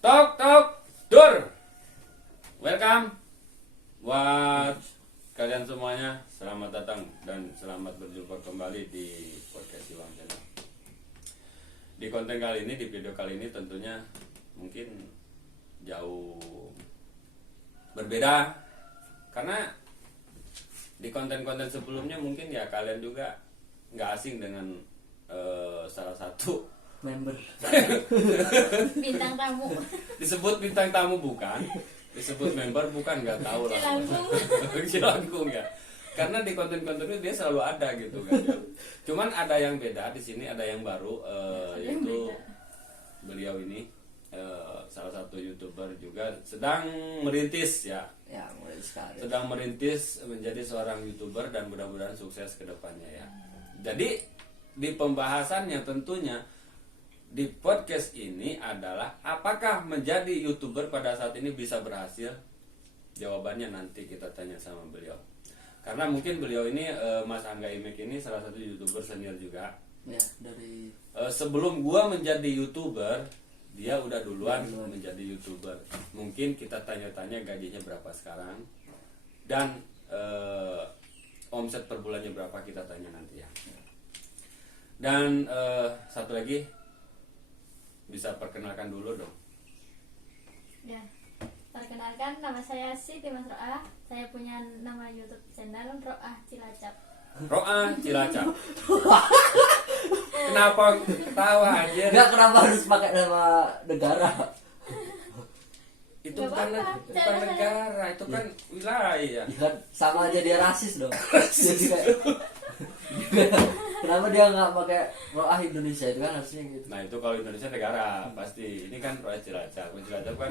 Tok tok dur. Welcome buat kalian semuanya. Selamat datang dan selamat berjumpa kembali di podcast Iwang Channel. Di konten kali ini, di video kali ini tentunya mungkin jauh berbeda karena di konten-konten sebelumnya mungkin ya kalian juga nggak asing dengan salah satu member bintang tamu disebut bintang tamu bukan, disebut member bukan, nggak tahu lah. Cilangkung ya, karena di konten-konten itu dia selalu ada gitu kan. Cuman ada yang beda di sini, ada yang baru, yaitu beliau ini salah satu YouTuber juga sedang merintis ya, mulai sekali. sedang merintis menjadi seorang YouTuber dan mudah-mudahan sukses ke depannya ya. Jadi di pembahasannya tentunya di podcast ini adalah apakah menjadi YouTuber pada saat ini bisa berhasil? Jawabannya nanti kita tanya sama beliau. Karena mungkin beliau ini Mas Angga Imek ini salah satu YouTuber senior juga. Ya, dari Sebelum gua menjadi YouTuber, dia udah duluan menjadi YouTuber. Mungkin kita tanya-tanya gajinya berapa sekarang dan omset per bulannya berapa, kita tanya nanti ya. Dan satu lagi, bisa perkenalkan dulu dong. ya. Perkenalkan, nama saya Siti Mas Roah. Saya punya nama YouTube channel Roah Cilacap. Roa Cilacap. Kenapa tahu aja? enggak, kenapa harus pakai nama negara? Itu Gak bukan apa-apa, bukan cara negara, itu kan wilayah. Ya kan sama aja dia rasis dong. Jadi kayak kenapa dia nggak pakai Roah Indonesia, itu kan harusnya gitu. Nah itu kalau Indonesia negara pasti. Ini kan Roa Cilacap. Cilacap kan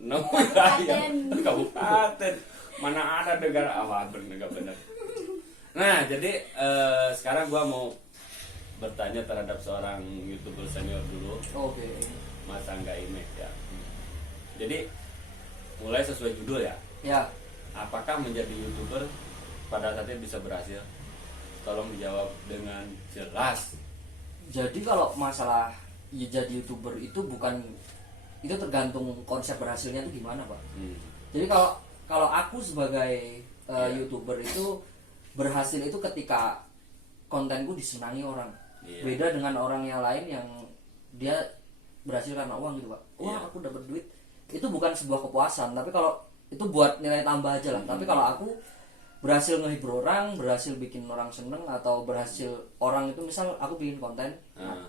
no wilayah, kabupaten. Mana ada negara awal benar. Nah jadi sekarang gua mau bertanya terhadap seorang YouTuber senior dulu, Oke. Mas Angga Imek ya. Jadi mulai sesuai judul ya. Ya, Apakah menjadi YouTuber pada saatnya bisa berhasil? Tolong dijawab dengan jelas. jadi kalau masalah jadi YouTuber itu bukan, itu tergantung konsep berhasilnya itu gimana, Pak. Jadi kalau aku sebagai YouTuber itu berhasil itu ketika kontenku disenangi orang. Iya. Beda dengan orang yang lain yang dia berhasil karena uang gitu, Pak. Wah, Iya. aku dapat duit. Itu bukan sebuah kepuasan, tapi kalau itu buat nilai tambah aja lah. Tapi kalau aku berhasil ngehibur orang, berhasil bikin orang seneng, atau berhasil orang itu, misal aku bikin konten, nah,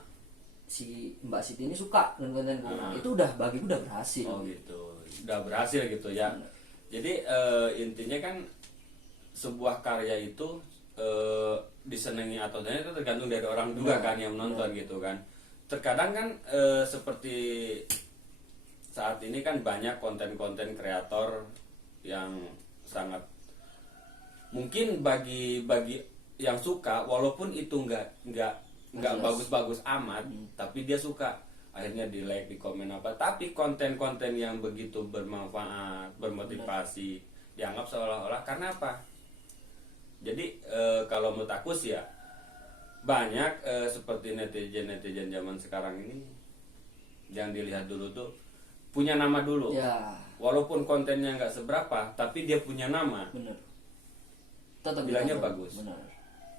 si Mbak Siti ini suka dengan kontenku, itu udah bagiku udah berhasil. Oh gitu, udah berhasil gitu ya. Jadi intinya kan sebuah karya itu disenangi atau tidak itu tergantung dari orang juga kan yang menonton gitu kan. Terkadang kan seperti saat ini kan banyak konten-konten kreator yang sangat mungkin bagi yang suka, walaupun itu nggak bagus-bagus amat, tapi dia suka, akhirnya di like, di komen apa. Tapi konten-konten yang begitu bermanfaat, bermotivasi, dianggap seolah-olah karena apa? Jadi kalau menurut aku sih ya banyak seperti netizen zaman sekarang ini yang dilihat dulu tuh punya nama dulu. Ya, Walaupun kontennya nggak seberapa, tapi dia punya nama. bener. Tetap Bilangnya ditonton. bagus. Bener.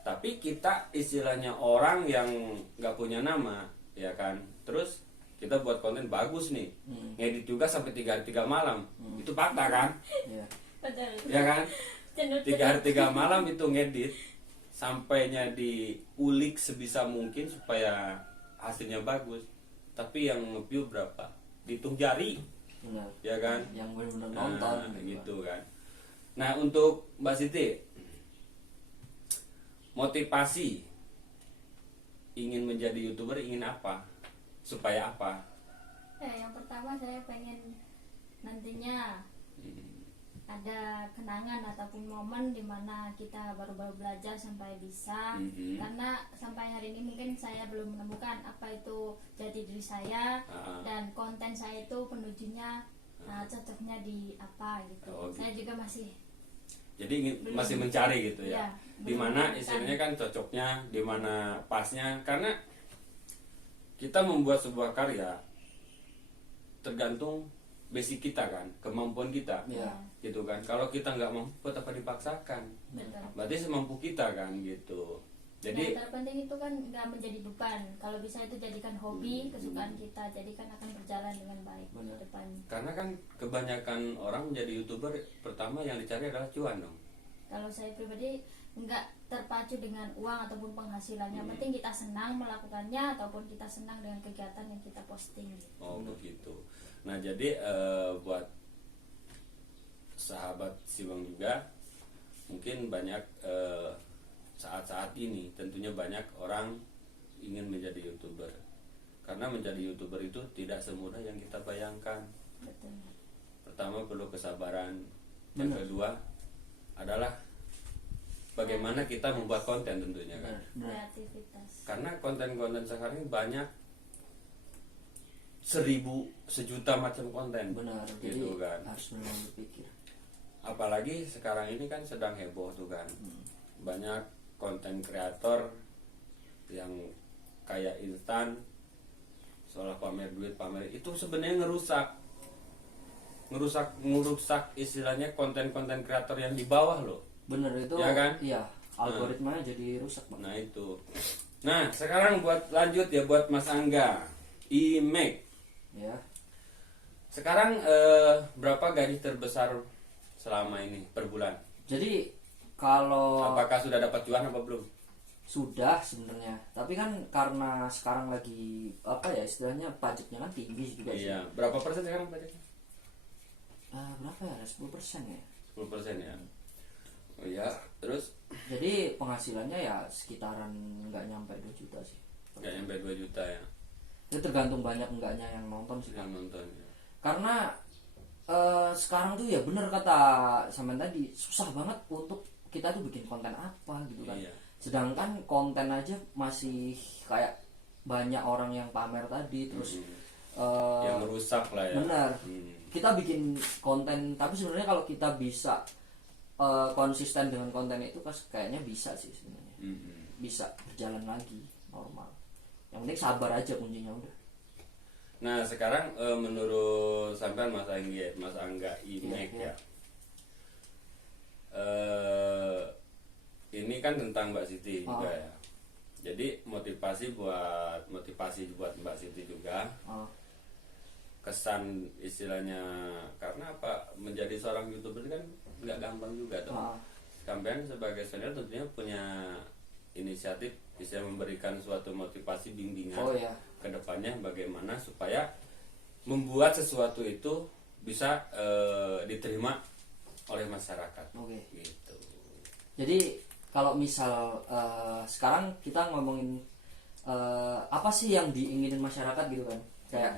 Tapi kita istilahnya orang yang nggak punya nama, ya kan. Terus kita buat konten bagus nih, ngedit juga sampai 3 hari 3 malam, itu fakta kan, Ya. Betul. ya kan. Cenut. 3 hari 3 malam itu ngedit, sampainya diulik sebisa mungkin supaya hasilnya bagus. Tapi yang nge-view berapa? Dihitung jari, Benar. ya kan. Yang benar-benar nonton Gitu kan. Nah untuk Mbak Siti, motivasi ingin menjadi YouTuber, ingin apa? Supaya apa? Yang pertama saya pengen nantinya ada kenangan ataupun momen dimana kita baru-baru belajar sampai bisa. Karena sampai hari ini mungkin saya belum menemukan apa itu jadi diri saya, dan konten saya itu penujunya cocoknya di apa gitu. Oh, gitu. Saya juga masih Jadi masih mencari gitu ya. Iya, Dimana belum istilahnya kan cocoknya, dimana pasnya. Karena kita membuat sebuah karya tergantung basic kita kan, kemampuan kita, Iya. gitu kan. Kalau kita nggak mampu, buat apa dipaksakan? Betul. Berarti semampu kita kan, gitu. Jadi yang terpenting itu kan nggak menjadi beban. Kalau bisa itu jadikan hobi, kesukaan kita, jadikan akan berjalan dengan baik ke Benar. depan. karena kan kebanyakan orang menjadi YouTuber pertama yang dicari adalah cuan dong. Kalau saya pribadi nggak terpacu dengan uang ataupun penghasilannya. Yang penting kita senang melakukannya ataupun kita senang dengan kegiatan yang kita posting. Oh begitu. Nah jadi buat sahabat Siwang juga mungkin banyak saat-saat ini tentunya banyak orang ingin menjadi YouTuber, karena menjadi YouTuber itu tidak semudah yang kita bayangkan. Betul. Pertama perlu kesabaran, yang Benar. kedua adalah bagaimana kita membuat konten tentunya kan. Benar. Kreativitas. Karena konten-konten sekarang ini banyak 1000, sejuta macam konten. Benar. Jadi Gitu kan. harus benar berpikir. Apalagi sekarang ini kan sedang heboh tuh kan. Banyak konten kreator yang kayak instan, soal pamer duit, pamer itu sebenarnya ngerusak istilahnya konten-konten kreator yang di bawah loh. Bener itu. Ya kan? Iya. Algoritmanya jadi rusak, Bang. Nah itu. Nah sekarang buat lanjut ya buat Mas Angga, IMEG. Ya. Sekarang berapa gaji terbesar selama ini per bulan? Jadi kalau Apakah sudah dapat cuan apa belum? sudah sebenarnya, tapi kan karena sekarang lagi apa ya istilahnya pajaknya kan tinggi juga sih. Iya. Berapa persen sekarang pajaknya? Berapa ya? 10% ya. 10% ya. Oh ya. Terus Jadi penghasilannya ya sekitaran nggak nyampe 2 juta sih. nggak nyampe 2 juta ya Itu tergantung banyak enggaknya yang nonton sih. yang nonton. Ya. Karena sekarang tuh ya bener kata Samen tadi, susah banget untuk kita tuh bikin konten apa gitu kan. Iya. Sedangkan konten aja masih kayak banyak orang yang pamer tadi, terus Yang merusak lah ya. benar. Hmm. Kita bikin konten, tapi sebenarnya kalau kita bisa konsisten dengan konten itu kayaknya bisa sih sebenarnya. Bisa berjalan lagi normal. Yang penting sabar aja kuncinya udah. Nah sekarang menurut sampean Mas Angga IMEG Iya, iya. ya. Ini kan tentang Mbak Siti juga ya. Jadi motivasi buat Mbak Siti juga. Oh, Kesan istilahnya, karena apa, menjadi seorang YouTuber itu kan nggak gampang juga tuh. Sampean sebagai senior tentunya punya inisiatif bisa memberikan suatu motivasi bimbingan Oh, ya. ke depannya bagaimana supaya membuat sesuatu itu bisa diterima oleh masyarakat. Oke. Gitu. Jadi kalau misal sekarang kita ngomongin apa sih yang diinginin masyarakat gitu kan, kayak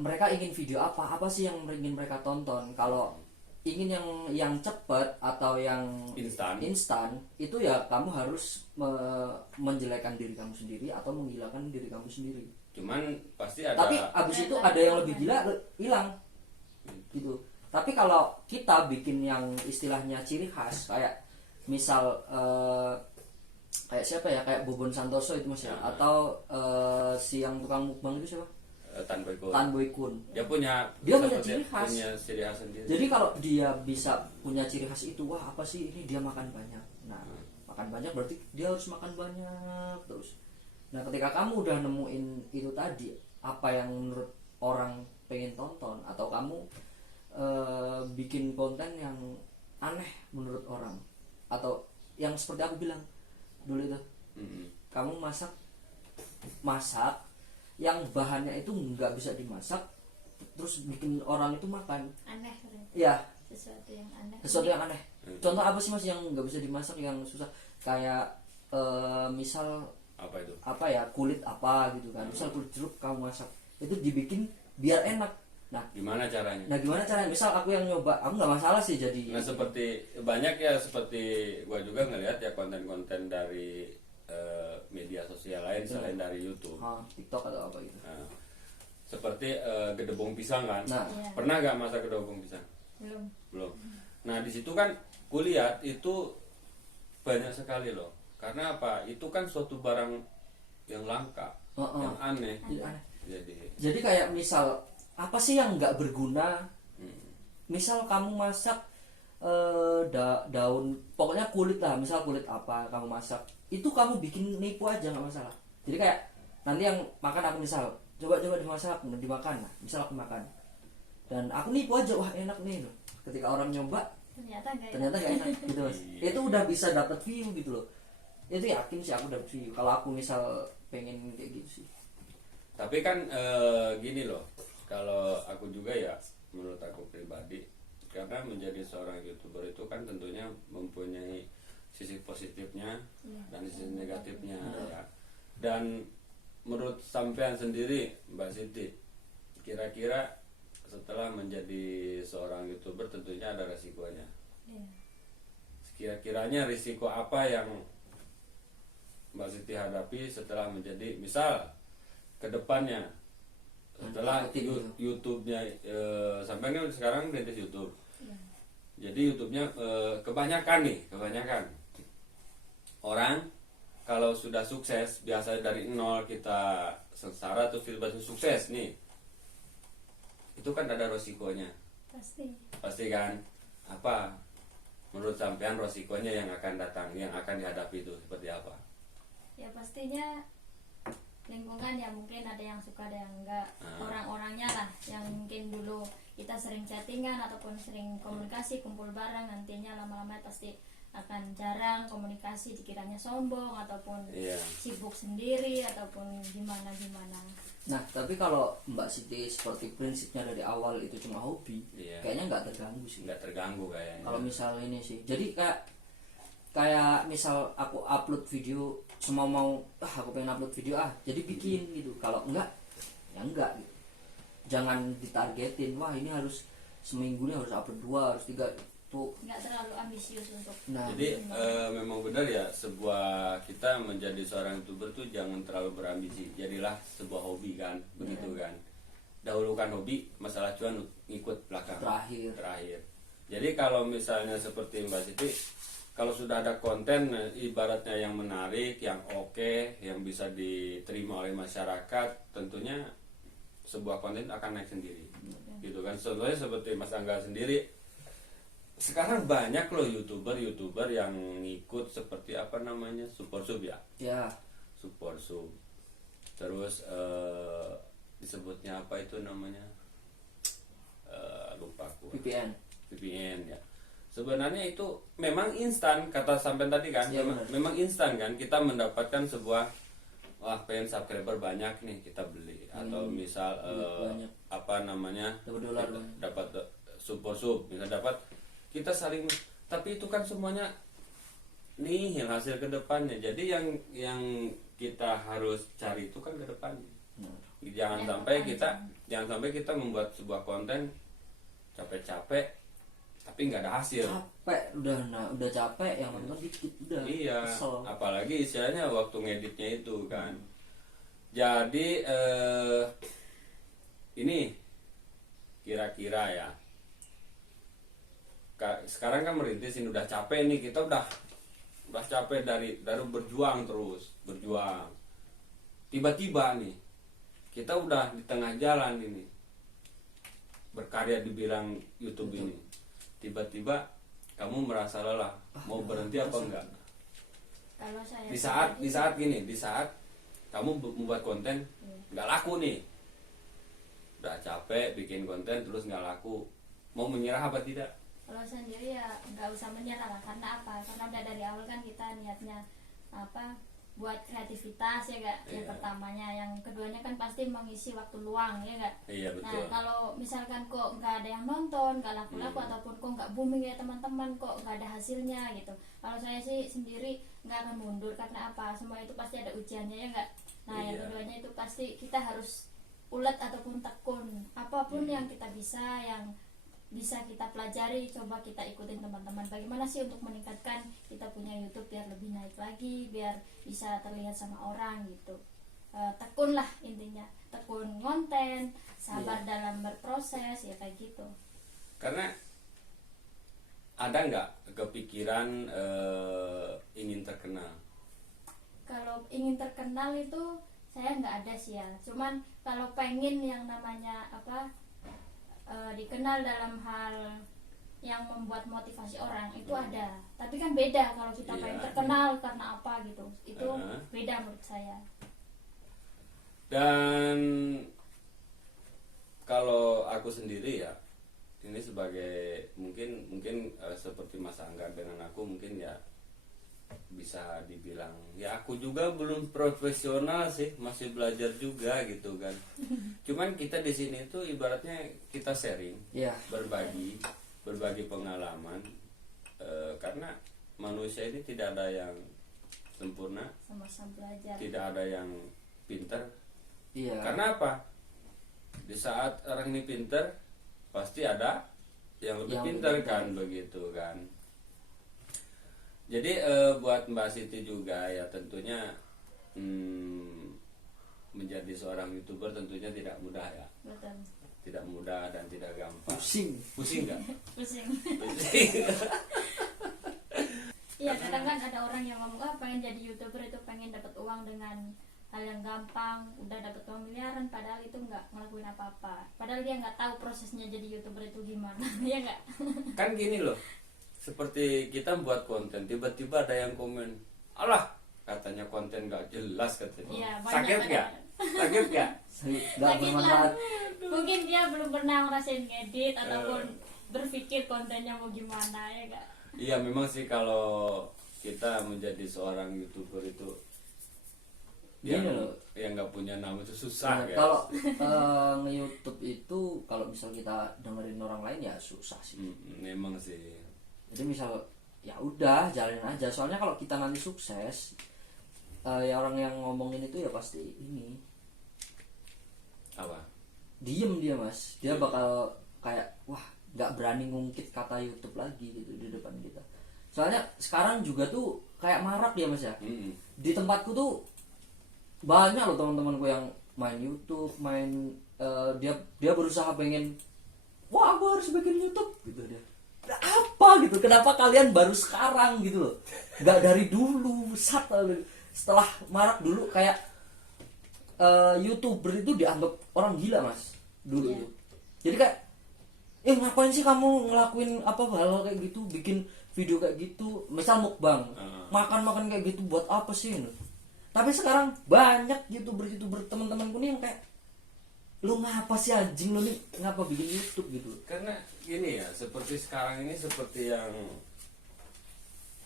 mereka ingin video apa sih yang ingin mereka tonton. Kalau ingin yang cepat atau yang instan itu ya kamu harus menjelekkan diri kamu sendiri atau menghilangkan diri kamu sendiri. Cuman pasti ada. Tapi abis itu ada yang lebih gila hilang gitu. Tapi kalau kita bikin yang istilahnya ciri khas, kayak misal kayak siapa ya, kayak Bobon Santoso itu mas ya, atau si yang tukang mukbang itu siapa? Tan Boy Kun. Dia punya ciri khas. Punya ciri khas sendiri. Jadi kalau dia bisa punya ciri khas itu, wah apa sih ini, dia makan banyak. Nah, makan banyak berarti dia harus makan banyak terus. Nah, ketika kamu udah nemuin itu tadi, apa yang menurut orang pengen tonton, atau kamu bikin konten yang aneh menurut orang, atau yang seperti aku bilang dulu itu, kamu masak yang bahannya itu nggak bisa dimasak, terus bikin orang itu makan. Aneh kan? Ya, Sesuatu yang aneh. Contoh apa sih mas yang nggak bisa dimasak yang susah? Kayak misal apa itu? apa ya, kulit apa gitu kan, misal kulit jeruk kamu masak, itu dibikin biar enak. Nah, Gimana caranya? misal aku yang nyoba, aku nggak masalah sih jadi. Nah seperti banyak ya, seperti gua juga ngelihat ya konten-konten dari media sosial lain selain dari YouTube. TikTok atau apa gitu. Nah, seperti gedebong pisang kan. Nah, Iya. Pernah nggak masak gedebong pisang? Belum. Nah di situ kan kulihat itu banyak sekali loh. Karena apa? Itu kan suatu barang yang langka, yang aneh. Itu aneh. Jadi kayak misal apa sih yang nggak berguna? Misal kamu masak daun, pokoknya kulit lah, misal kulit apa kamu masak, itu kamu bikin nipu aja nggak masalah. Jadi kayak nanti yang makan aku misal coba dimasak dimakan, nah, misal aku makan dan aku nipu aja, wah enak nih loh. Ketika orang nyoba ternyata nggak enak gitu mas. Itu udah bisa dapat view gitu loh. Itu yakin sih aku dapat view kalau aku misal pengen kayak gitu sih. Tapi kan gini loh, kalau aku juga ya, menurut aku pribadi, karena menjadi seorang YouTuber itu kan tentunya mempunyai sisi positifnya dan sisi negatifnya ya. Dan menurut sampean sendiri Mbak Siti, kira-kira setelah menjadi seorang YouTuber tentunya ada resikonya. Kira-kiranya risiko apa yang Mbak Siti hadapi setelah menjadi, misal kedepannya setelah YouTube-nya sampai kan sekarang merintis YouTube, jadi YouTube-nya kebanyakan orang kalau sudah sukses, biasa dari nol kita sengsara terus tiba-tiba sukses nih, itu kan ada resikonya pasti kan. Apa menurut sampean resikonya yang akan datang, yang akan dihadapi itu seperti apa? Ya pastinya lingkungan ya, mungkin ada yang suka ada yang enggak, orang-orangnya lah yang mungkin dulu kita sering chattingan ataupun sering komunikasi kumpul bareng, nantinya lama-lama pasti akan jarang komunikasi, dikiranya sombong ataupun sibuk sendiri ataupun gimana. Nah tapi kalau Mbak Siti seperti prinsipnya dari awal itu cuma hobi, kayaknya nggak terganggu sih. Nggak terganggu kayaknya. Kalau misal ini sih, jadi kayak misal aku upload video semua mau, aku pengen upload video jadi bikin gitu. Kalau enggak ya enggak gitu. Jangan ditargetin, wah ini harus seminggu ini harus upload 2 harus 3 tuh. Nggak terlalu ambisius untuk. Jadi memang benar ya, sebuah kita menjadi seorang YouTuber tuh jangan terlalu berambisi. Jadilah sebuah hobi kan, begitu kan. Dahulukan hobi, masalah cuan ngikut belakang. Terakhir. Jadi kalau misalnya seperti Mbak Siti, kalau sudah ada konten ibaratnya yang menarik, yang oke, yang bisa diterima oleh masyarakat, tentunya sebuah konten akan naik sendiri, gitu kan. Contohnya seperti Mas Angga sendiri, sekarang banyak loh YouTuber yang ngikut seperti apa namanya, Super Sub ya, Super Sub. Terus disebutnya apa itu namanya, lupa aku. VPN ya. Sebenarnya itu memang instan, kata sampean tadi kan, memang instan kan, kita mendapatkan sebuah, wah pengen subscriber banyak nih kita beli, atau misal apa namanya, dapat Super Sub, misal dapat, kita saling, tapi itu kan semuanya nih yang hasil ke depannya. Jadi yang kita harus cari itu kan ke depannya. Jangan sampai kita membuat sebuah konten capek-capek tapi nggak ada hasil. Udah capek, yang nonton dikit udah. Iya. Kesel. Apalagi istilahnya waktu ngeditnya itu kan. Jadi ini kira-kira ya. Sekarang kan merintis ini udah capek nih, kita udah capek dari berjuang terus, berjuang. Tiba-tiba nih kita udah di tengah jalan ini. Berkarya dibilang YouTube ini. Tiba-tiba kamu merasa lelah, mau berhenti apa enggak? Kalau saya di saat kamu membuat konten nggak laku nih, udah capek bikin konten terus nggak laku, mau menyerah apa tidak? Kalau sendiri ya nggak usah menyerah lah, karena apa? Karena udah dari awal kan kita niatnya apa? Buat kreativitas ya gak? Yang pertamanya, yang keduanya kan pasti mengisi waktu luang ya gak? Iya betul. Nah kalau misalkan kok nggak ada yang nonton, nggak laku-laku ataupun kok nggak booming ya teman-teman, kok nggak ada hasilnya gitu, kalau saya sih sendiri nggak akan mundur. Karena apa? Semua itu pasti ada ujiannya ya gak? Nah yang keduanya itu pasti kita harus ulet ataupun tekun, apapun yang kita bisa, yang bisa kita pelajari, coba kita ikutin teman-teman. Bagaimana sih untuk meningkatkan kita punya YouTube biar lebih naik lagi, biar bisa terlihat sama orang gitu. Tekun lah intinya, tekun konten, sabar dalam berproses ya kayak gitu. Karena ada nggak kepikiran ingin terkenal? Kalau ingin terkenal itu saya nggak ada sih ya, cuman kalau pengen yang namanya apa dikenal dalam hal yang membuat motivasi orang itu ada, tapi kan beda kalau kita Iya. pengen terkenal karena apa gitu, itu Uh-huh. beda menurut saya. Dan kalau aku sendiri ya, ini sebagai mungkin seperti Mas Angga dengan aku mungkin ya bisa dibilang ya aku juga belum profesional sih, masih belajar juga gitu kan. Cuman kita di sini tuh ibaratnya kita sharing, Iya. berbagi pengalaman. Karena manusia ini tidak ada yang sempurna, Sama-sama belajar. tidak ada yang pintar. Iya. Karena apa? Di saat orang ini pintar, pasti ada yang lebih Yang pintar lebih kan, begitu kan. Jadi buat Mbak Siti juga ya tentunya menjadi seorang YouTuber tentunya tidak mudah ya. Betul. Tidak mudah dan tidak gampang. Pusing Nggak? Pusing. Pusing. Iya, kadang kan ada orang yang ngomong pengen jadi YouTuber itu pengen dapat uang dengan hal yang gampang, udah dapat uang miliaran, padahal itu nggak ngelakuin apa-apa, padahal dia nggak tahu prosesnya jadi YouTuber itu gimana. Ya nggak? Kan gini loh, seperti kita buat konten, tiba-tiba ada yang komen, alah katanya konten nggak jelas katanya. Iya, banyak Sakit ada. nggak? Sakit nggak? nggak Sakit bermanfaat. lah. Mungkin dia belum pernah ngerasain ngedit ataupun berpikir kontennya mau gimana, ya nggak? Iya memang sih kalau kita menjadi seorang YouTuber itu Gini loh. yang nggak punya nama itu susah Nah, guys. kalau nge-YouTube itu kalau misal kita dengerin orang lain ya susah sih. Memang sih. Jadi misal ya udah jalanin aja. Soalnya kalau kita nanti sukses, ya orang yang ngomongin itu ya pasti ini Apa? diem dia mas. Dia bakal kayak wah nggak berani ngungkit kata YouTube lagi gitu di depan kita. Soalnya sekarang juga tuh kayak marak ya mas ya. Mm-mm. Di tempatku tuh banyak loh teman-temanku yang main YouTube, dia berusaha pengen wah aku harus bikin YouTube gitu dia. Apa gitu? Kenapa kalian baru sekarang gitu loh? Nggak dari dulu, setelah marak dulu kayak YouTuber itu dianggap orang gila mas dulu Iya. tuh. Jadi kayak ngapain sih kamu ngelakuin apa hal kayak gitu, bikin video kayak gitu, misal mukbang, makan kayak gitu buat apa sih? Tapi sekarang banyak youtuber teman-temanku nih yang kayak lu ngapa sih anjing, lu nih ngapa bikin YouTube gitu. Karena gini ya, seperti sekarang ini seperti yang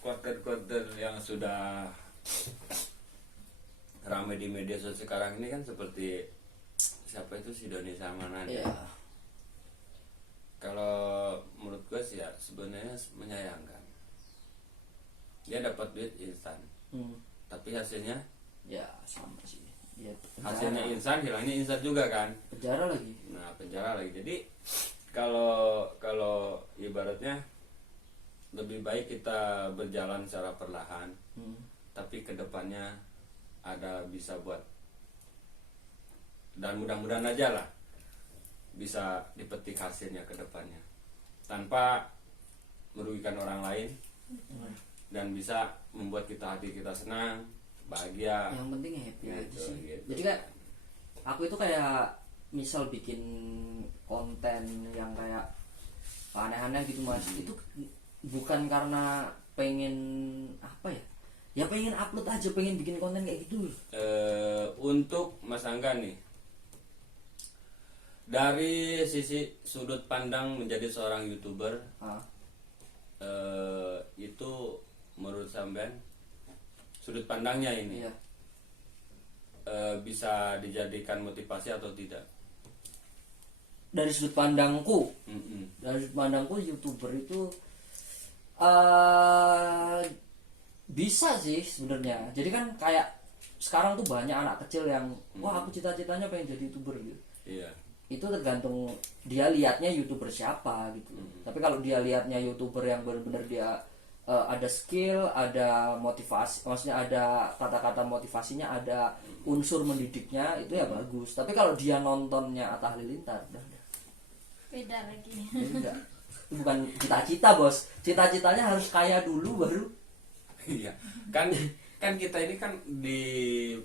konten-konten yang sudah ramai di media sosial sekarang ini kan seperti siapa itu si Doni Salmanan ya. Iya. Kalau menurut gue sih ya sebenarnya menyayangkan. Dia dapat duit instan, tapi hasilnya Ya sama sih. Ya, hasilnya instan, hilangnya instan juga kan. penjara lagi. Nah penjara lagi. Jadi kalau ibaratnya lebih baik kita berjalan secara perlahan, tapi kedepannya ada bisa buat, dan mudah-mudahan aja lah bisa dipetik hasilnya kedepannya tanpa merugikan orang lain dan bisa membuat hati kita senang, bahagia. Yang penting happy aja Gitu, sih. gitu. Jadi kayak aku itu kayak misal bikin konten yang kayak aneh-aneh gitu mas, itu bukan karena pengen apa ya, ya pengen upload aja, pengen bikin konten kayak gitu. Untuk Mas Angga nih, dari sisi sudut pandang menjadi seorang YouTuber, itu menurut sampean sudut pandangnya ini Iya. bisa dijadikan motivasi atau tidak? Dari sudut pandangku, Mm-mm. dari sudut pandangku YouTuber itu bisa sih sebenarnya. Jadi kan kayak sekarang tuh banyak anak kecil yang wah aku cita-citanya pengen jadi YouTuber gitu. Iya. Itu tergantung dia lihatnya YouTuber siapa gitu. Tapi kalau dia lihatnya YouTuber yang benar-benar dia ada skill, ada motivasi, maksudnya ada kata-kata motivasinya, ada unsur mendidiknya, itu ya bagus. Tapi kalau dia nontonnya Atta Halilintar udah Beda lagi. enggak. Itu bukan cita-cita bos, cita-citanya harus kaya dulu baru. Iya. Kan kan kita ini kan di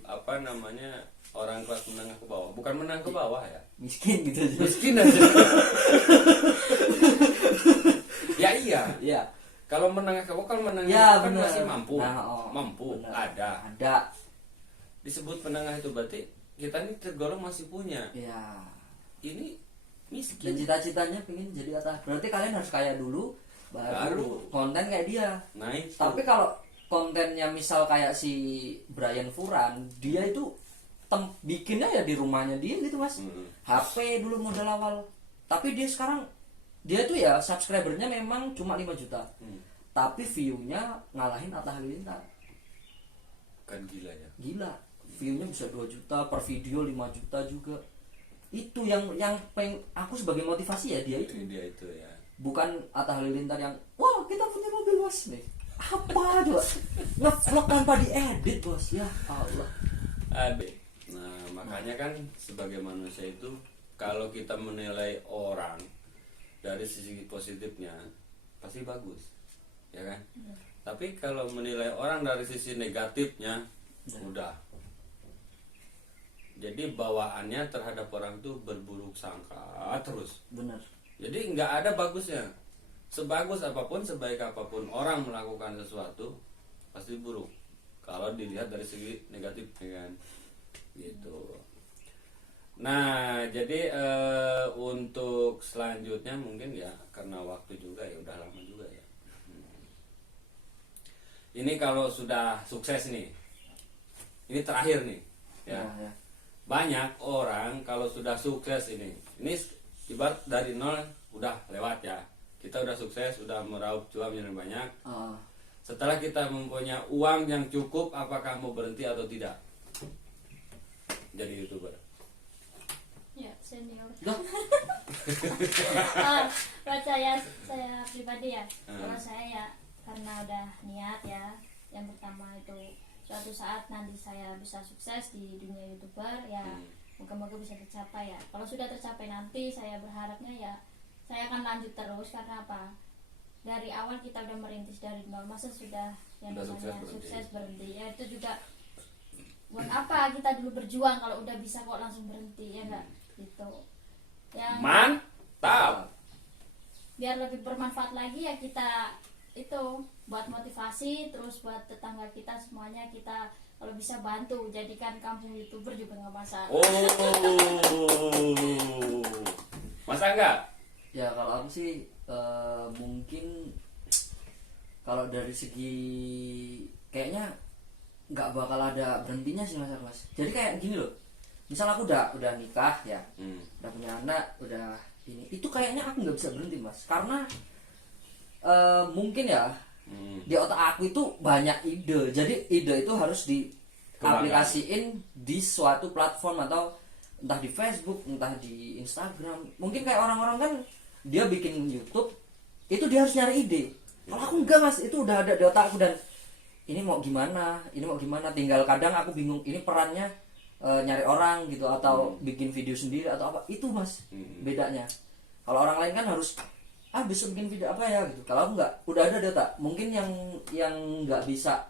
apa namanya orang kelas menengah ke bawah, bukan menengah ke bawah ya, miskin gitu aja. miskin aja. Ya iya. Iya. Kalau menengah ke bawah, kalau menengah Ya, kan bener. masih mampu, Nah, mampu, bener. ada. Ada. Disebut menengah itu berarti kita ini tergolong masih punya. Ya. Ini Dan miskin. cita-citanya pengen jadi atas. Berarti kalian harus kaya dulu, baru konten kayak dia. Nah itu. Tapi kalau kontennya misal kayak si Brian Furan, dia itu bikinnya ya di rumahnya dia gitu mas. HP dulu modal awal. Tapi dia sekarang dia tuh ya subscribernya memang cuma 5 juta. Tapi view-nya ngalahin Atta Halilintar. Kan gila ya. Gila. View-nya bisa 2 juta per video, 5 juta juga. Itu yang aku sebagai motivasi ya dia itu. Dia itu ya. Bukan Atta Halilintar yang wah kita punya mobil bos nih. Apa coba? Nge-vlog tanpa diedit bos. Ya Allah. Adik. Nah makanya kan sebagai manusia itu kalau kita menilai orang dari sisi positifnya pasti bagus, ya kan? Tapi kalau menilai orang dari sisi negatifnya udah. Jadi bawaannya terhadap orang itu berburuk sangka terus. Bener. Jadi nggak ada bagusnya. Sebagus apapun, sebaik apapun orang melakukan sesuatu pasti buruk. Kalau dilihat dari segi negatif, ya kan? Gitu. Nah, jadi untuk selanjutnya mungkin ya karena waktu juga ya udah lama juga ya. Ini kalau sudah sukses nih, ini terakhir nih, ya. Ya. Banyak orang kalau sudah sukses ini ibarat dari nol udah lewat ya. Kita udah sukses, udah meraup cuan yang banyak. Setelah kita mempunyai uang yang cukup, apakah mau berhenti atau tidak? Jadi YouTuber. Ya senior. Loh, Buat saya pribadi ya, kalau saya ya karena udah niat ya, yang pertama itu suatu saat nanti saya bisa sukses di dunia YouTuber ya, moga-moga bisa tercapai ya. Kalau sudah tercapai nanti saya berharapnya ya saya akan lanjut terus. Karena apa, dari awal kita udah merintis dari nol, masa sudah yang Udah namanya sukses sukses berhenti ya, itu juga buat apa kita dulu berjuang kalau udah bisa kok langsung berhenti, ya enggak gitu ya. Mantap. Biar lebih bermanfaat lagi ya, kita itu buat motivasi, terus buat tetangga kita semuanya kita kalau bisa bantu jadikan kampung YouTuber juga nggak masalah. Oh, masa enggak? ya kalau aku sih mungkin kalau dari segi kayaknya nggak bakal ada berhentinya sih mas. Jadi kayak gini loh, misal aku udah nikah ya, udah punya anak, udah ini, itu kayaknya aku nggak bisa berhenti mas, karena mungkin ya di otak aku itu banyak ide. Jadi ide itu harus diaplikasiin di suatu platform, atau entah di Facebook, entah di Instagram. Mungkin kayak orang-orang kan dia bikin YouTube itu dia harus nyari ide. Kalau aku enggak mas, itu udah ada di otak aku, dan ini mau gimana, tinggal kadang aku bingung ini perannya nyari orang gitu, atau bikin video sendiri atau apa, itu mas bedanya. Kalau orang lain kan harus bisa bikin video apa ya gitu. Kalau aku enggak, udah ada di otak. Mungkin yang nggak bisa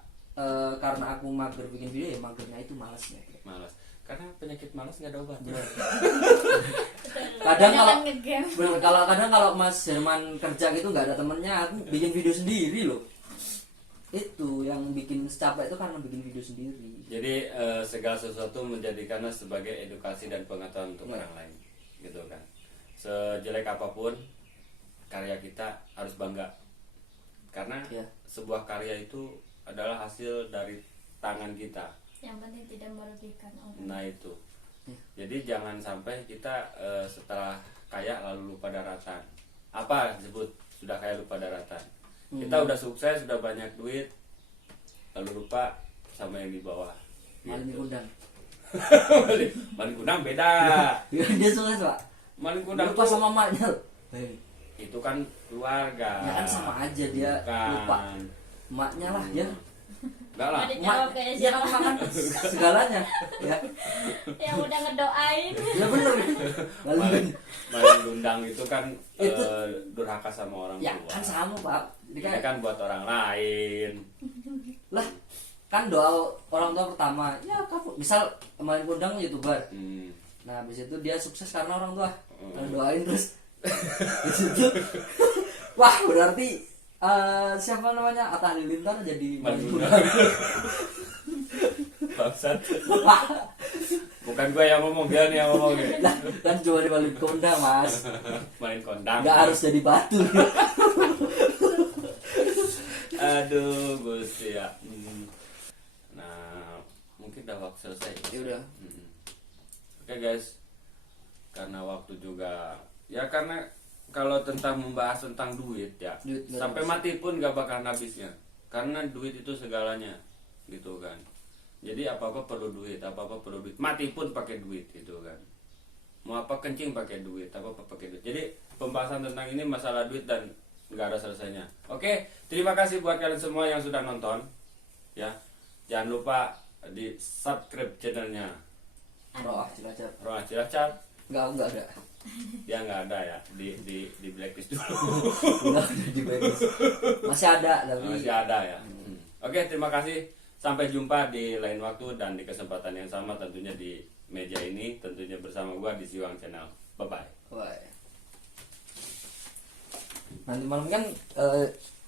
karena aku mager bikin video, ya magernya itu malasnya. Malas. Karena penyakit malas nggak ada obat. Kadang Jangan kadang kalau Mas Herman kerja gitu nggak ada temennya, aku bikin video sendiri loh. Itu yang bikin capek itu karena bikin video sendiri. Jadi segala sesuatu menjadikannya sebagai edukasi dan pengetahuan untuk orang lain, gitu kan. Sejelek apapun karya kita harus bangga, karena sebuah karya itu adalah hasil dari tangan kita. yang penting tidak merugikan orang. Nah itu. Jadi jangan sampai kita setelah kaya lalu lupa daratan. Apa disebut sudah kaya lupa daratan? Kita udah sukses, udah banyak duit, lalu lupa sama yang di bawah. Maling kundang. Maling kundang beda. Dia sukses pak. Maling kundang Lupa tuh, sama maknya. itu kan keluarga. Ya kan sama aja dia lupa. Maknya lah ya. Enggak lah. Ada jawab kayak Ya kan makan segalanya. Ya. yang udah ngedoain. Ya bener. Maling kundang itu kan Itu durhaka sama orang ya tua. kan sama pak. Ini kan buat orang lain. Lah kan doa orang tua pertama ya kamu misal main kondang youtuber. Nah habis itu dia sukses karena orang tua doain terus. Di situ wah berarti siapa namanya Atta Halilintar jadi main kondang. Bangsat. Bukan gua yang ngomong, dia nih yang ngomong ya. Nah, kan cuma di balik kondang mas, Main kondang. nggak harus jadi batu. Aduh, Gusti ya. Nah, mungkin udah waktu selesai. Ya udah. Oke guys, karena waktu juga, ya karena kalau tentang membahas tentang duit ya, Duit nggak sampai habis. mati pun gak bakal habisnya. Karena duit itu segalanya, gitu kan. Jadi apa-apa perlu duit, apa-apa perlu duit. Mati pun pakai duit, gitu kan. Mau apa kencing pakai duit, apa-apa pakai duit. Jadi pembahasan tentang ini masalah duit dan nggak ada selesainya. Oke, terima kasih buat kalian semua yang sudah nonton. Ya, jangan lupa di subscribe channelnya Roh Cilacap. Roh Cilacap. Enggak ada. Ya nggak ada ya, di blacklist dulu. Enggak ada di backlist. Masih ada tapi Masih ada ya. Oke, terima kasih. Sampai jumpa di lain waktu dan di kesempatan yang sama tentunya di meja ini, tentunya bersama gua di Siwang Channel. Bye bye. wah. Nanti malam kan